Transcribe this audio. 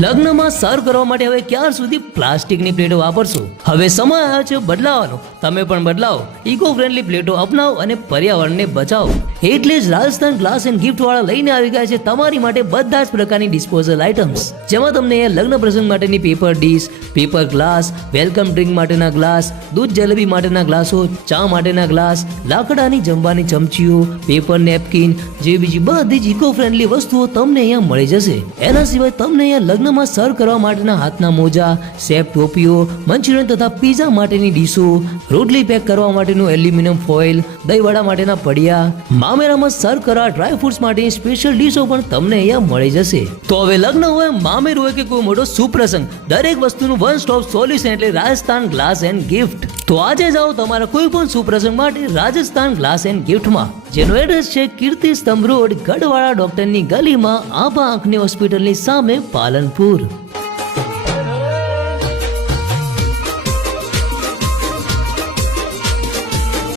લગ્નમાં સર્વ કરવા માટે હવે ક્યાર સુધી પ્લાસ્ટિકની પ્લેટો વાપરશો? હવે સમય આવ્યો છે બદલાવાનો. તમે પણ બદલાવો, ઇકો ફ્રેન્ડલી પ્લેટો અપનાવો અને પર્યાવરણને બચાવો. એટલે જ રાજસ્થાન ગ્લાસ એન્ડ ગિફ્ટ વાળા લઈને આવી ગયા છે તમારી માટે બધા જ પ્રકારની ડિસ્પોઝલ આઇટમ્સ, જેમાં તમને લગ્ન પ્રસંગ માટેની paper dish, paper glass, welcome drink માટેના ગ્લાસ, દૂધ જલેબી માટેના ગ્લાસો, ચા માટેના ગ્લાસ, લાકડાની જમવાની ચમચીઓ, પેપર નેપકિન જેવી બીજી બધી જ ઇકો ફ્રેન્ડલી વસ્તુઓ તમને અહીંયા મળી જશે. એના સિવાય તમને અહીંયા લગ્નમાં સર્વ કરવા માટેના હાથના મોજા, શેફ ટોપીઓ, મંચુરિયન તથા પીઝા માટેની ડીશો, રોટલી પેક કરવા માટેનું એલ્યુમિનિયમ ફોઇલ, દહીંવડા માટેના પડિયા, મામેરામાં સર્વ કરવા ડ્રાય ફ્રૂટ્સ માટેની સ્પેશિયલ ડીશો પણ તમને અહીંયા મળી જશે. તો હવે લગ્ન હોય, મામેર હોય કે કોઈ મોટો સુપ્રસંગ, દરેક વસ્તુનું વન સ્ટોપ સોલ્યુશન એટલે રાજસ્થાન ગ્લાસ એન્ડ ગિફ્ટ. તો આજે જાઓ તમારા કોઈ પણ સુપ્રસંગ માટે રાજસ્થાન ગ્લાસ એન્ડ ગિફ્ટમાં, જેનું એડ્રેસ છે કીર્તિ સ્તંભ રોડ, ગઢવાડા ડોક્ટરની ગલીમાં, આભા આંખની હોસ્પિટલની સામે, પાલનપુર.